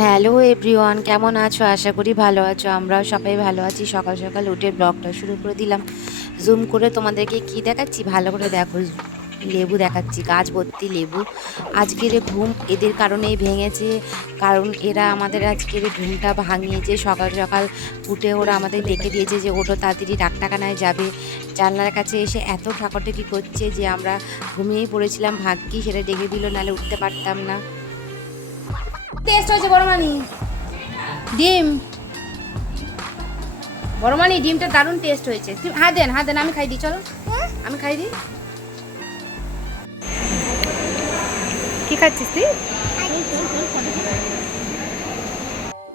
Hello everyone, কেমন আছো? আশা করি ভালো আছো। আমরাও সবাই ভালো আছি। সকাল সকাল উঠে ব্লগটা শুরু করে দিলাম। জুম করে তোমাদেরকে কি দেখাচ্ছি? ভালো করে দেখো, লেবু দেখাচ্ছি গাছ ভর্তি লেবু। আজকের ঘুম এদের কারণেই ভেঙেছে, কারণ এরা আমাদের আজকের ঘুমটা ভাঙিয়েছে। সকাল সকাল উঠে ওরা আমাদের ডেকে দিয়েছে যে ওটো তাড়াতাড়ি ডাক্তারখানায় যাবে। জানলার কাছে এসে এত ঠাকুরটাকি করছে যে, আমরা ঘুমিয়েই পড়েছিলাম। ভাগ্যি সেটা ডেকে দিল, নাহলে উঠতে পারতাম না। টেস্ট হয়েছে বড় মানি। ডিম। বড় মানি ডিমটা দারুণ টেস্ট হয়েছে। তুই হ্যাঁ দেন হ্যাঁ দেন আমি খাই দিই চলো। আমি খাই দিই কি খাচ্ছিস তুই?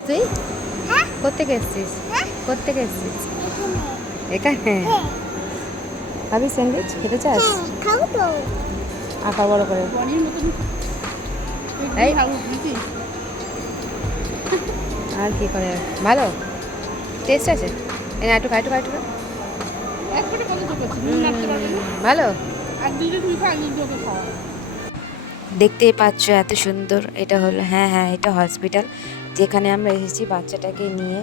তুই? কোথেকে এসছিস? কোথেকে এসছিস? এখানে। খাবি স্যান্ডউইচ খেতে চাস? আঁকা বড় করে। এই। আর কি করে? ভালো? টেস্ট আছে? এই না, একটু খাই একটু খাই একটু ভালো? দেখতেই পাচ্ছ এত সুন্দর এটা হলো হ্যাঁ হ্যাঁ এটা হসপিটাল যেখানে আমরা এসেছি বাচ্চাটাকে নিয়ে।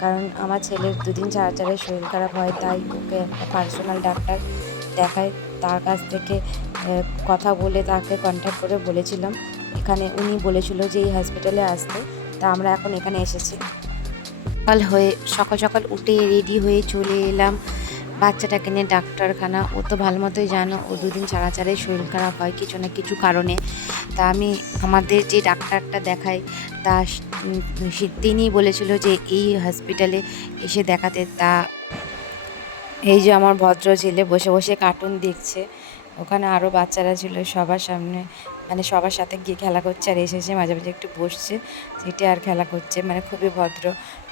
কারণ আমার ছেলের দুদিন ছাড়া ছাড়া শরীর খারাপ হয় তাই ওকে একটা পার্সোনাল ডাক্তার দেখায়। তার কাছ থেকে কথা বলে তাকে কন্ট্যাক্ট করে বলেছিলাম। এখানে উনি বলেছিল যে এই হসপিটালে আসতে। তা আমরা এখন এখানে এসেছি। সকাল হয়ে, সকাল সকাল উঠে রেডি হয়ে চলে এলাম। বাচ্চাটাকে নিয়ে ডাক্তারখানা। ও তো ভালো মতোই জানো, ও দুদিন ছাড়া ছাড়াই শরীর খারাপ হয় কিছু না কিছু কারণে। তা আমি আমাদের যে ডাক্তারটা দেখাই তা তিনি বলেছিল যে এই হসপিটালে এসে দেখাতে। তা এই যে আমার ভদ্র ছেলে বসে বসে কার্টুন দেখছে। ওখানে আরও বাচ্চারা ছিল সবার সামনে। মানে সবার সাথে গিয়ে খেলা করছে আর এসেছে মাঝে মাঝে একটু বসছে সেটি আর খেলা করছে মানে খুবই ভদ্র।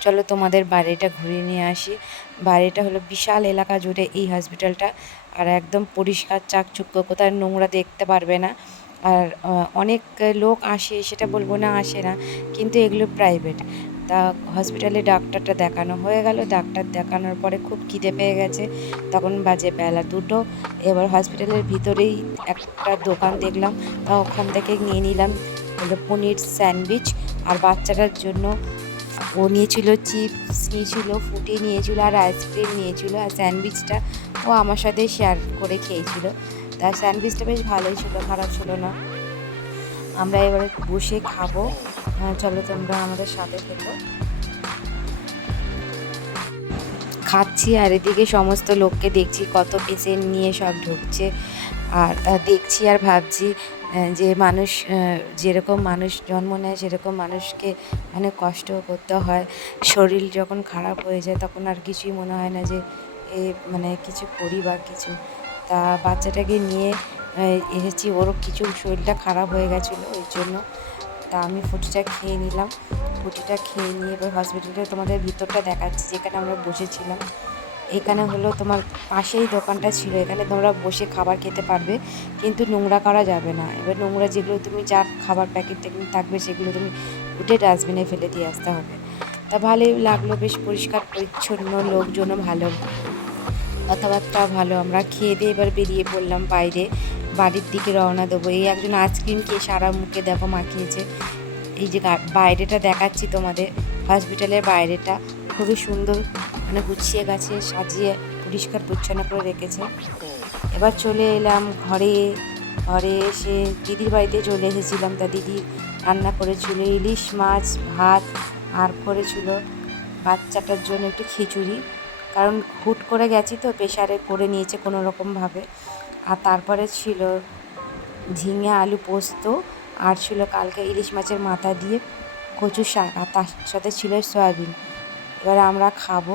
চলো তোমাদের বাড়িটা ঘুরিয়ে নিয়ে আসি। বাড়িটা হলো বিশাল এলাকা জুড়ে এই হসপিটালটা আর একদম পরিষ্কার, চাকচুক্য, কোথায় নোংরা দেখতে পারবে না। আর অনেক লোক আসে, সেটা বলব না আসে না, কিন্তু এগুলো প্রাইভেট তা হসপিটালে ডাক্তারটা দেখানো হয়ে গেল। ডাক্তার দেখানোর পরে খুব খিদে পেয়ে গেছে। তখন বাজে বেলা দুটো। এবার হসপিটালের ভিতরেই একটা দোকান দেখলাম, তা ওখান থেকে নিয়ে নিলাম পনির স্যান্ডউইচ, আর বাচ্চাটার জন্য ও নিয়েছিল চিপস নিয়েছিল ফুটি নিয়েছিল, আর আইসক্রিম নিয়েছিল, আর স্যান্ডউইচটা ও আমার সাথে শেয়ার করে খেয়েছিল। তার স্যান্ডউইচটা বেশ ভালোই ছিল, খারাপ ছিল না। আমরা এবারে বসে খাব। চলো তোমরা আমাদের সাথে থেকো। খাচ্ছি আর এদিকে সমস্ত লোককে দেখছি কত পেশেন্ট নিয়ে সব ঢুকছে। আর দেখছি আর ভাবছি যে মানুষ যেরকম মানুষ জন্ম নেয়, সেরকম মানুষকে অনেক কষ্ট করতে হয়। শরীর যখন খারাপ হয়ে যায়, তখন আর কিছুই মনে হয় না যে, এ মানে কিছু করি বা কিছু। তা বাচ্চাটাকে নিয়ে এসেছি, ওর কিছু শরীরটা খারাপ হয়ে গেছিল, ওই জন্য তা আমি ফুটিটা খেয়ে নিলাম। ফুটিটা খেয়ে নিয়ে এবার হসপিটালে তোমাদের ভিতরটা দেখাচ্ছি, যেখানে আমরা বসেছিলাম। এখানে হলো তোমার পাশেই দোকানটা ছিল, এখানে তোমরা বসে খাবার খেতে পারবে, কিন্তু নোংরা করা যাবে না। এবার নোংরা যেগুলো তুমি যা খাবার প্যাকেট ট্যাকেট থাকবে, সেগুলো তুমি উঠে ডাস্টবিনে ফেলে দিয়ে আসতে হবে। তা ভালোই লাগল, বেশ পরিষ্কার, পরিচ্ছন্ন লোকজনও ভালো। কথাবার্তা ভালো, আমরা খেয়ে দিয়ে এবার বেরিয়ে পড়লাম বাইরে। বাড়ির দিকে রওনা দেবো। এই একজন আইসক্রিম খেয়ে সারা মুখে দেখো মাখিয়েছে। এই যে বাইরেটা দেখাচ্ছি তোমাদের। হসপিটালের বাইরেটা খুবই সুন্দর মানে গুছিয়ে গাছে সাজিয়ে পরিষ্কার পরিচ্ছন্ন করে রেখেছে। এবার চলে এলাম ঘরে। ঘরে এসে দিদির বাড়িতে চলে এসেছিলাম। তা দিদি রান্না করেছিল ইলিশ মাছ, ভাত, আর করেছিল বাচ্চাটার জন্য একটু খিচুড়ি। কারণ হুট করে গেছি তো প্রেশারে করে নিয়েছে কোনো রকমভাবে। আর তারপরে ছিল ঝিঙে, আলু পোস্ত আর ছিল কালকে ইলিশ মাছের মাথা দিয়ে কচু শাক আর তার সাথে ছিল সয়াবিন। এবার আমরা খাব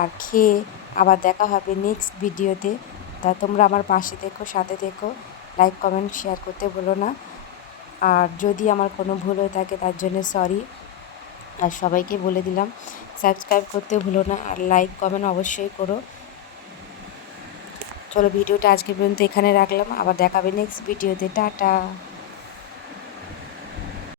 আর খেয়ে আবার দেখা হবে নেক্সট ভিডিওতে। তা তোমরা আমার পাশে থেকো, সাথে থেকো লাইক কমেন্ট শেয়ার করতে বলো না। আর যদি আমার কোনো ভুল হয়ে থাকে তার জন্য সরি আর সবাইকে বলে দিলাম সাবস্ক্রাইব করতে ভুলো না। আর লাইক কমেন্ট অবশ্যই করো। চলো ভিডিওটা আজকে পর্যন্ত এখানে রাখলাম। আবার দেখাবে নেক্সট ভিডিওতে টাটা।